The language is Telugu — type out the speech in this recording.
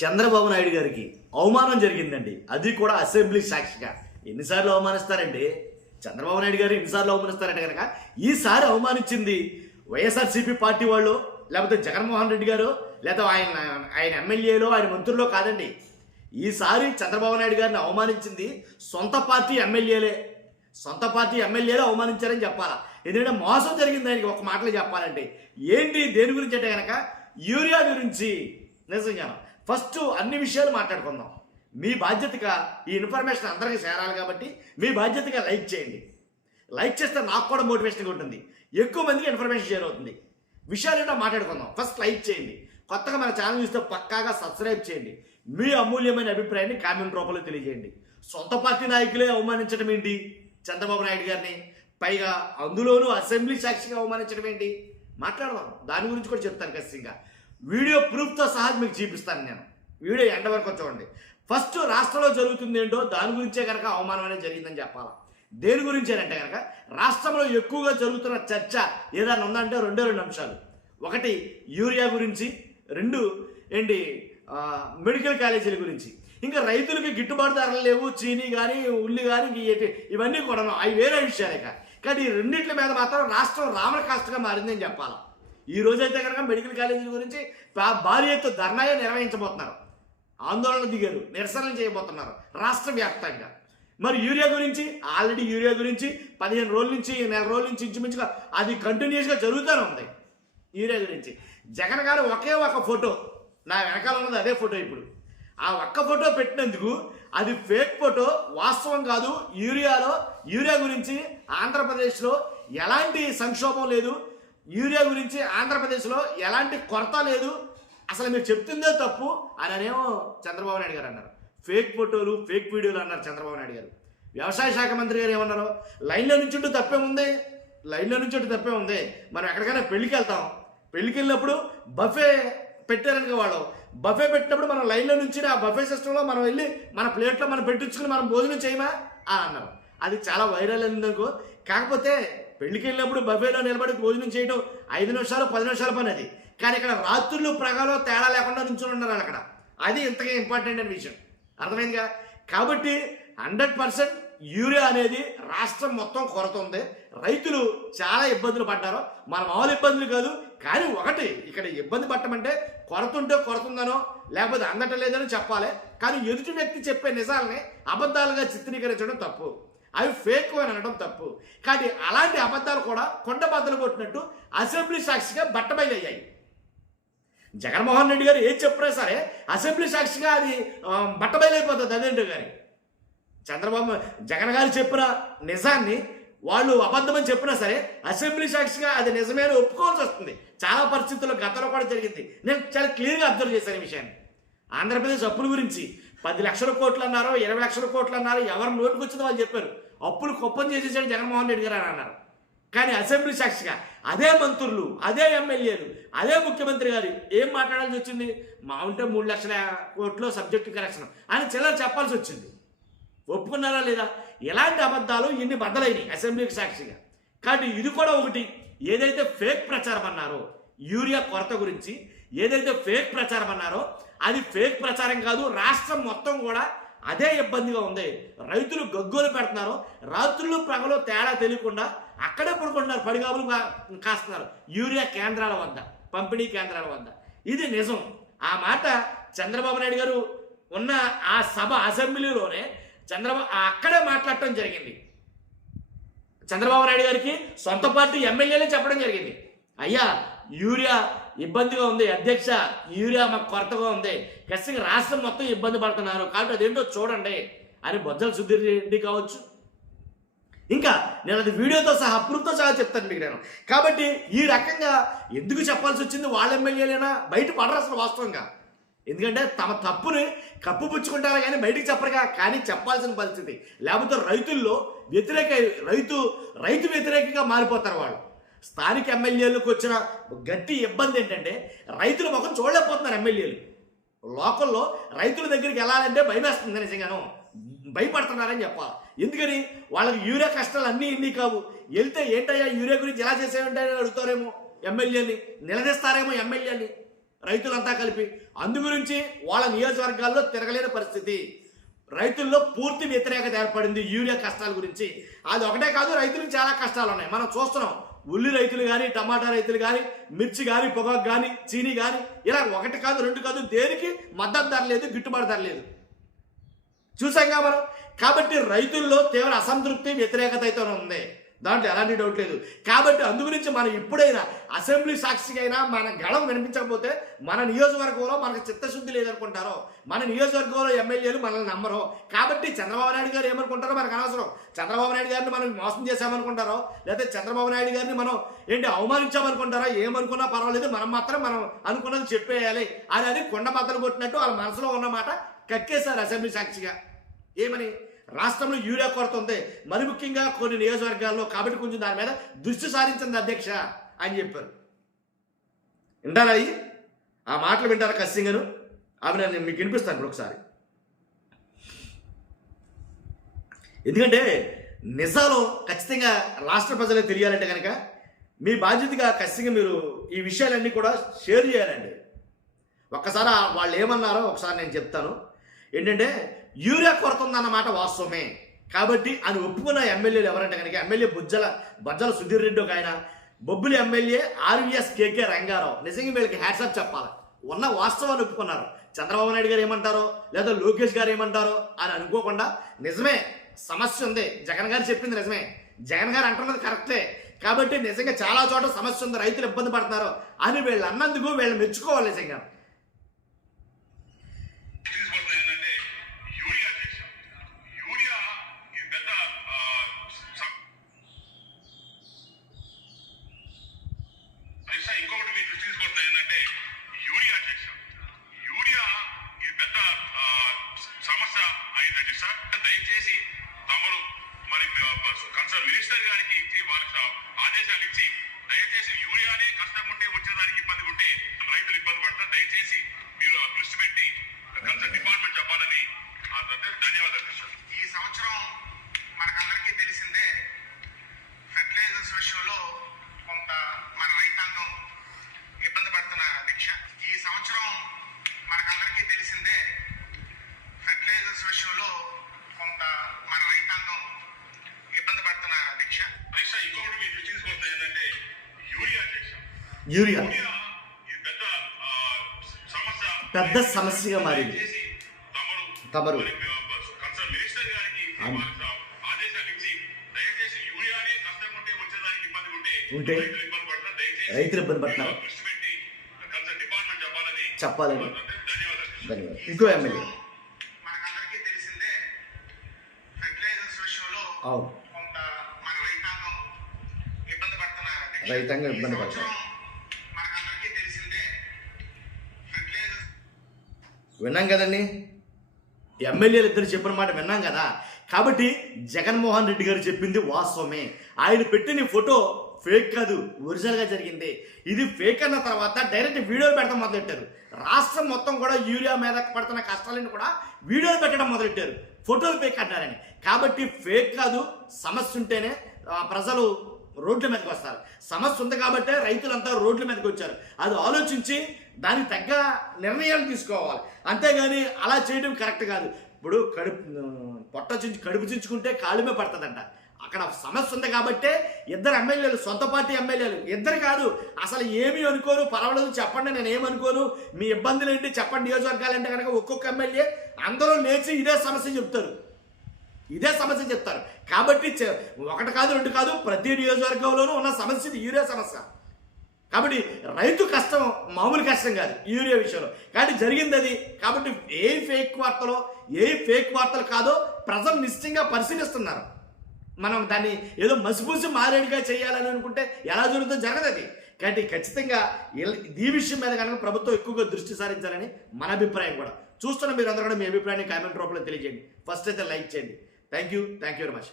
చంద్రబాబు నాయుడు గారికి అవమానం జరిగిందండి. అది కూడా అసెంబ్లీ సాక్షిగా. ఎన్నిసార్లు అవమానిస్తారండి చంద్రబాబు నాయుడు గారు? ఎన్నిసార్లు అవమానిస్తారంటే కనుక ఈసారి అవమానించింది వైఎస్ఆర్సీపీ పార్టీ వాళ్ళు, లేకపోతే జగన్మోహన్ రెడ్డి గారు, లేదా ఆయన ఎమ్మెల్యేలో, ఆయన మంత్రుల్లో కాదండి. ఈసారి చంద్రబాబు నాయుడు గారిని అవమానించింది సొంత పార్టీ ఎమ్మెల్యేలే. సొంత పార్టీ ఎమ్మెల్యేలే అవమానించారని చెప్పాలా. ఎందుకంటే మోసం జరిగింది ఆయనకి. ఒక మాటలో చెప్పాలంటే ఏంటి, దేని గురించి అంటే కనుక యూరియా గురించి. నిజంగా ఫస్ట్ అన్ని విషయాలు మాట్లాడుకుందాం. మీ బాధ్యతగా ఈ ఇన్ఫర్మేషన్ అందరికీ చేరాలి కాబట్టి మీ బాధ్యతగా లైక్ చేయండి. లైక్ చేస్తే నాకు కూడా మోటివేషన్గా ఉంటుంది, ఎక్కువ మందికి ఇన్ఫర్మేషన్ షేర్ అవుతుంది. విషయాలు ఏంటో మాట్లాడుకుందాం. ఫస్ట్ లైక్ చేయండి. కొత్తగా మన ఛానల్ చూస్తే పక్కాగా సబ్స్క్రైబ్ చేయండి. మీ అమూల్యమైన అభిప్రాయాన్ని కామెంట్ రూపంలో తెలియజేయండి. సొంత పార్టీ నాయకులే అవమానించడం ఏంటి చంద్రబాబు నాయుడు గారిని, పైగా అందులోనూ అసెంబ్లీ సాక్షిగా అవమానించడం ఏంటి? మాట్లాడదాం. దాని గురించి కూడా చెప్తాను ఖచ్చితంగా. వీడియో ప్రూఫ్తో సహా మీకు చూపిస్తాను నేను. వీడియో ఎండ వరకు చూడండి. ఫస్ట్ రాష్ట్రంలో జరుగుతుంది ఏంటో దాని గురించే కనుక అవమానం అనేది జరిగిందని చెప్పాలా. దేని గురించి అంటే కనుక రాష్ట్రంలో ఎక్కువగా జరుగుతున్న చర్చ ఏదైనా ఉందంటే రెండు అంశాలు. ఒకటి యూరియా గురించి, రెండు ఏంటి మెడికల్ కాలేజీల గురించి. ఇంకా రైతులకి గిట్టుబాటు ధరలు లేవు, చీనీ కానీ ఉల్లి కానీ ఇవన్నీ కూడా అవి వేరే విషయాలే. కానీ ఈ రెండింటి మీద మాత్రం రాష్ట్రం రామణ కాష్టగా మారిందని చెప్పాలి. ఈ రోజైతే కనుక మెడికల్ కాలేజీల గురించి భారీ ఎత్తు ధర్నాయే నిర్వహించబోతున్నారు. ఆందోళన దిగారు, నిరసనలు చేయబోతున్నారు రాష్ట్ర వ్యాప్తంగా. మరి యూరియా గురించి ఆల్రెడీ యూరియా గురించి 15 రోజుల నుంచి, నెల రోజుల నుంచి ఇంచుమించుగా అది కంటిన్యూస్గా జరుగుతూనే ఉంది. యూరియా గురించి జగన్ గారు ఒకే ఒక ఫోటో, నా వెనకాల ఉన్నది అదే ఫోటో. ఇప్పుడు ఆ ఒక్క ఫోటో పెట్టినందుకు అది ఫేక్ ఫోటో, వాస్తవం కాదు. యూరియా గురించి ఆంధ్రప్రదేశ్లో ఎలాంటి సంక్షోభం లేదు, యూరియా గురించి ఆంధ్రప్రదేశ్లో ఎలాంటి కొరత లేదు, అసలు మీరు చెప్తుందే తప్పు అని అనేమో చంద్రబాబు నాయుడు గారు అన్నారు. ఫేక్ ఫోటోలు, ఫేక్ వీడియోలు అన్నారు చంద్రబాబు నాయుడు గారు. వ్యవసాయ శాఖ మంత్రి గారు ఏమన్నారు? లైన్లో నుంచుంటూ తప్పే ఉంది, లైన్లో నుంచుంటూ తప్పే ఉంది. మనం ఎక్కడికైనా పెళ్లికి వెళ్తాం, పెళ్లికి వెళ్ళినప్పుడు బఫే పెట్టారనుకో, వాళ్ళు బఫే పెట్టినప్పుడు మనం లైన్లో నుంచి ఆ బఫే సిస్టంలో మనం వెళ్ళి మన ప్లేట్లో మనం పెట్టించుకుని మనం భోజనం చేయమా అని అన్నారు. అది చాలా వైరల్ అయిందనుకో. కాకపోతే పెళ్లికి వెళ్ళినప్పుడు బఫేలో నిలబడి భోజనం చేయడం 5 నిమిషాలు 10 నిమిషాల పని అది. కానీ ఇక్కడ రాత్రులు ప్రగాలో తేడా లేకుండా నుంచుని ఉన్నారు అక్కడ. అది ఇంతగా ఇంపార్టెంట్ అనే విషయం అర్థమైందిగా. కాబట్టి 100% యూరియా అనేది రాష్ట్రం మొత్తం కొరత ఉంది. రైతులు చాలా ఇబ్బందులు పడ్డారు. మన మామూలు ఇబ్బందులు కాదు. కానీ ఒకటి ఇక్కడ ఇబ్బంది పట్టమంటే కొరత ఉంటే కొరత ఉందనో లేకపోతే అందటం లేదని చెప్పాలి. కానీ ఎదుటి వ్యక్తి చెప్పే నిజాలని అబద్ధాలుగా చిత్రీకరించడం తప్పు, అవి ఫేక్ అని అనడం తప్పు. కానీ అలాంటి అబద్ధాలు కూడా కొండ బద్దలు కొట్టినట్టు అసెంబ్లీ సాక్షిగా బట్టబయలయ్యాయి. జగన్మోహన్ రెడ్డి గారు ఏం చెప్పినా సరే అసెంబ్లీ సాక్షిగా అది బట్టబయలైపోతుంది. అదేంటో కానీ జగన్ గారు చెప్పిన నిజాన్ని వాళ్ళు అబద్ధమని చెప్పినా సరే అసెంబ్లీ సాక్షిగా అది నిజమే అని ఒప్పుకోవాల్సి వస్తుంది. చాలా పరిస్థితుల్లో గతంలో కూడా జరిగింది. నేను చాలా క్లియర్గా అబ్జర్వ్ చేశాను ఈ విషయాన్ని. ఆంధ్రప్రదేశ్ అప్పుల గురించి 10 లక్షల కోట్లు అన్నారు, 20 లక్షల కోట్లు అన్నారు. ఎవరు నోటుకు వచ్చిందో వాళ్ళు చెప్పారు. అప్పులు కుప్పం చేసేసాడు జగన్మోహన్ రెడ్డి గారు అని అన్నారు. కానీ అసెంబ్లీ సాక్షిగా అదే మంత్రులు, అదే ఎమ్మెల్యేలు, అదే ముఖ్యమంత్రి గారు ఏం మాట్లాడాల్సి వచ్చింది? మా ఉంటే 3 లక్షల కోట్లు సబ్జెక్టు కరెక్షన్ అని చిల్లర చెప్పాల్సి వచ్చింది. ఒప్పుకున్నారా లేదా? ఎలాంటి అబద్ధాలు ఇన్ని బద్దలైనవి అసెంబ్లీకి సాక్షిగా. కాబట్టి ఇది కూడా ఒకటి. ఏదైతే ఫేక్ ప్రచారం అన్నారో యూరియా కొరత గురించి, ఏదైతే ఫేక్ ప్రచారం అన్నారో అది ఫేక్ ప్రచారం కాదు. రాష్ట్రం మొత్తం కూడా అదే ఇబ్బందిగా ఉంది. రైతులు గగ్గోలు పెడుతున్నారు. రాత్రులు పగలు తేడా తెలియకుండా అక్కడే పడుకుంటున్నారు, పడిగాపులు కాస్తున్నారు యూరియా కేంద్రాల వద్ద, పంపిణీ కేంద్రాల వద్ద. ఇది నిజం. ఆ మాట చంద్రబాబు నాయుడు గారు ఉన్న ఆ సభ అసెంబ్లీలోనే అక్కడే మాట్లాడటం జరిగింది. చంద్రబాబు నాయుడు గారికి సొంత పార్టీ ఎమ్మెల్యేలే చెప్పడం జరిగింది, అయ్యా యూరియా ఇబ్బందిగా ఉంది అధ్యక్ష, యూరియా మాకు కొరతగా ఉంది, ఖచ్చితంగా రాష్ట్రం మొత్తం ఇబ్బంది పడుతున్నారు, కాబట్టి అదేంటో చూడండి అని బొజ్జల సుధీర్ రెడ్డి కావచ్చు. ఇంకా నేను అది వీడియోతో సహా ప్రూఫ్తో సహా చెప్తాను మీకు నేను. కాబట్టి ఈ రకంగా ఎందుకు చెప్పాల్సి వచ్చింది? వాళ్ళ ఎమ్మెల్యేలైనా బయట పడరు అసలు వాస్తవంగా. ఎందుకంటే తమ తప్పుని కప్పుపుచ్చుకుంటారు కానీ బయటికి చెప్పరుగా. కానీ చెప్పాల్సిన పరిస్థితి, లేకపోతే రైతుల్లో రైతు వ్యతిరేకంగా మారిపోతారు వాళ్ళు. స్థానిక ఎమ్మెల్యేలకు వచ్చిన గట్టి ఇబ్బంది ఏంటంటే రైతుల ముఖం చూడలేకపోతున్నారు ఎమ్మెల్యేలు. లోకల్లో రైతుల దగ్గరికి వెళ్ళాలంటే భయమేస్తుంది, నిజంగాను భయపడుతున్నారని చెప్పాలి. ఎందుకని? వాళ్ళకి యూరియా కష్టాలు అన్నీ ఇన్ని కావు. వెళ్తే ఏంటయ్యా యూరియా గురించి ఎలా చేసేవంటే అడుగుతారేమో ఎమ్మెల్యేని, నిలదీస్తారేమో ఎమ్మెల్యేని. రైతులంతా కలిపి. అందు గురించి వాళ్ళ నియోజకవర్గాల్లో తిరగలేని పరిస్థితి. రైతుల్లో పూర్తి వ్యతిరేకత ఏర్పడింది యూరియా కష్టాల గురించి. అది ఒకటే కాదు, రైతులకు చాలా కష్టాలు ఉన్నాయి. మనం చూస్తున్నాం, ఉల్లి రైతులు కానీ, టమాటా రైతులు కానీ, మిర్చి కానీ, పొగాకు కానీ, చీనీ కానీ, ఇలా ఒకటి కాదు రెండు కాదు, దేనికి మద్దతు ధర లేదు, గిట్టుబాటు ధర లేదు. చూసాంగా మనం. కాబట్టి రైతుల్లో తీవ్ర అసంతృప్తి, వ్యతిరేకత అయితే ఉంది, దాంట్లో ఎలాంటి డౌట్ లేదు. కాబట్టి అందు గురించి మనం ఇప్పుడైనా అసెంబ్లీ సాక్షిగా అయినా మన గళం వినిపించకపోతే మన నియోజకవర్గంలో మనకు చిత్తశుద్ధి లేదనుకుంటారో, మన నియోజకవర్గంలో ఎమ్మెల్యేలు మనల్ని నమ్మరో. కాబట్టి చంద్రబాబు నాయుడు గారు ఏమనుకుంటారో మనకు అనవసరం. చంద్రబాబు నాయుడు గారిని మనం మోసం చేశామనుకుంటారో, లేకపోతే చంద్రబాబు నాయుడు గారిని మనం అవమానించామనుకుంటారో, ఏమనుకున్నా పర్వాలేదు, మనం మాత్రం మనం అనుకున్నది చెప్పేయాలి అని కొండ బద్దలు కొట్టినట్టు వాళ్ళ మనసులో ఉన్నమాట కక్కేశారు అసెంబ్లీ సాక్షిగా. ఏమని? రాష్ట్రంలో యూరియా కొరత ఉంది, మరి ముఖ్యంగా కొన్ని నియోజకవర్గాల్లో, కాబట్టి కొంచెం దాని మీద దృష్టి సారించింది అధ్యక్ష అని చెప్పారు. వింటారా? ఆ మాటలు వింటారా ఖచ్చితంగాను? అవి నేను మీకు వినిపిస్తాను ఇప్పుడు ఒకసారి. ఎందుకంటే నిజాలు ఖచ్చితంగా రాష్ట్ర ప్రజలకు తెలియాలంటే కనుక మీ బాధ్యతగా ఖచ్చితంగా మీరు ఈ విషయాలన్నీ కూడా షేర్ చేయాలండి. ఒక్కసారి వాళ్ళు ఏమన్నారో ఒకసారి నేను చెప్తాను. ఏంటంటే యూరియా కొరత ఉందన్నమాట వాస్తవమే. కాబట్టి అని ఒప్పుకున్న ఎమ్మెల్యేలు ఎవరంటే కనుక ఎమ్మెల్యే బజ్జల సుధీర్ రెడ్డి ఒక ఆయన, బొబ్బులి ఎమ్మెల్యే ఆర్వీఎస్ కేకే రంగారావు. నిజంగా వీళ్ళకి హ్యాట్సాప్ చెప్పాలి, ఉన్న వాస్తవాన్ని ఒప్పుకున్నారు. చంద్రబాబు నాయుడు గారు ఏమంటారో లేదా లోకేష్ గారు ఏమంటారో అని అనుకోకుండా నిజమే సమస్య ఉంది, జగన్ గారు చెప్పింది నిజమే, జగన్ గారు అంటున్నది కరెక్టే, కాబట్టి నిజంగా చాలా చోట్ల సమస్య ఉంది, రైతులు ఇబ్బంది పడుతున్నారు అని వీళ్ళు అన్నందుకు వీళ్ళు మెచ్చుకోవాలి నిజంగా. దయచేసి తమరు మరి కన్సర్న్ మినిస్టర్ గారికి ఇచ్చి వారికి ఆదేశాలు ఇచ్చి దయచేసి యూరియానే కష్టం ఉంటే వచ్చేదానికి ఇబ్బంది ఉంటే రైతులు ఇబ్బంది పడతారు, దయచేసి మీరు దృష్టి పెట్టి కన్సర్న్ డిపార్ట్మెంట్ చెప్పాలని ధన్యవాదాలు సార్. ఈ సంవత్సరం మనకందరికీ తెలిసిందే, ఫెర్టిలైజర్స్ విషయంలో కొంత మన రైతాంగం ఇబ్బంది పడుతున్నారు అధ్యక్ష. ఈ సంవత్సరం మనకందరికీ తెలిసిందే, ఫెర్టిలైజర్స్ విషయంలో కొంత మన రైతాంగం ఇబ్బంది పడుతున్నారు అధ్యక్ష. ఇంకొకటి మీరు దృష్టికి వస్తే ఏంటంటే యూరియా పెద్ద సమస్యగా మారింది. తమరు కన్సర్న్ మినిస్టర్ గారికి ఆదేశాలు ఇచ్చి దయచేసి యూరియానే కష్టం ఉంటే వచ్చేదానికి ఇబ్బంది ఉంటే రైతులు ఇబ్బంది పడుతున్నారు, దృష్టి పెట్టి కన్సర్న్ డిపార్ట్మెంట్ చెప్పాలని ధన్యవాదాలు. ఇంకో ఎమ్మెల్యే కొంత మన రైతాంగం ఇబ్బంది పడుతున్నారు. రైతాంగం ఇబ్బంది పడుతున్నారు. మనకందరికీ తెలిసిందే, విన్నాం కదండి, ఎమ్మెల్యేలు ఇద్దరు చెప్పిన మాట విన్నాం కదా. కాబట్టి జగన్మోహన్ రెడ్డి గారు చెప్పింది వాస్తవమే. ఆయన పెట్టిన ఫోటో ఫేక్ కాదు, ఒరిజినల్గా జరిగింది. ఇది ఫేక్ అన్న తర్వాత డైరెక్ట్ వీడియోలు పెట్టడం మొదలెట్టారు. రాష్ట్రం మొత్తం కూడా యూరియా మీద పడుతున్న కష్టాలను కూడా వీడియోలు పెట్టడం మొదలెట్టారు, ఫోటోలు ఫేక్ అంటారని. కాబట్టి ఫేక్ కాదు, సమస్య ఉంటేనే ప్రజలు రోడ్ల మీదకి వస్తారు. సమస్య ఉంది కాబట్టే రైతులంతా రోడ్ల మీదకి వచ్చారు. అది ఆలోచించి దానికి తగ్గ నిర్ణయాలు తీసుకోవాలి, అంతేగాని అలా చేయడం కరెక్ట్ కాదు. ఇప్పుడు కడుపు చించుకుంటే కాళ్ళమే పడుతుందంట. అక్కడ సమస్య ఉంది కాబట్టే ఇద్దరు ఎమ్మెల్యేలు, సొంత పార్టీ ఎమ్మెల్యేలు, ఇద్దరు కాదు అసలు ఏమీ అనుకోరు, పర్వాలేదు చెప్పండి, నేను ఏమనుకోను, మీ ఇబ్బందులు ఏంటి చెప్పండి, నియోజకవర్గాలు అంటే కనుక ఒక్కొక్క ఎమ్మెల్యే అందరూ లేచి ఇదే సమస్య చెప్తారు. కాబట్టి ఒకటి కాదు రెండు కాదు, ప్రతి నియోజకవర్గంలోనూ ఉన్న సమస్య యూరియా సమస్య. కాబట్టి రైతు కష్టం మామూలు కష్టం కాదు యూరియా విషయంలో. కానీ జరిగింది అది. కాబట్టి ఏ ఫేక్ వార్తలు కాదో ప్రజలు నిశ్చయంగా పరిశీలిస్తున్నారు. మనం దాన్ని ఏదో మసిపూసి మారేడుగా చేయాలని అనుకుంటే ఎలా జరుగుతుందో జరగదు అది. కాబట్టి ఖచ్చితంగా ఈ విషయం మీద కనుక ప్రభుత్వం ఎక్కువగా దృష్టి సారించాలని మన అభిప్రాయం కూడా. చూస్తున్న మీరు అందరూ కూడా మీ అభిప్రాయాన్ని కామెంట్ రూపంలో తెలియజేయండి. ఫస్ట్ అయితే లైక్ చేయండి. Thank you very much.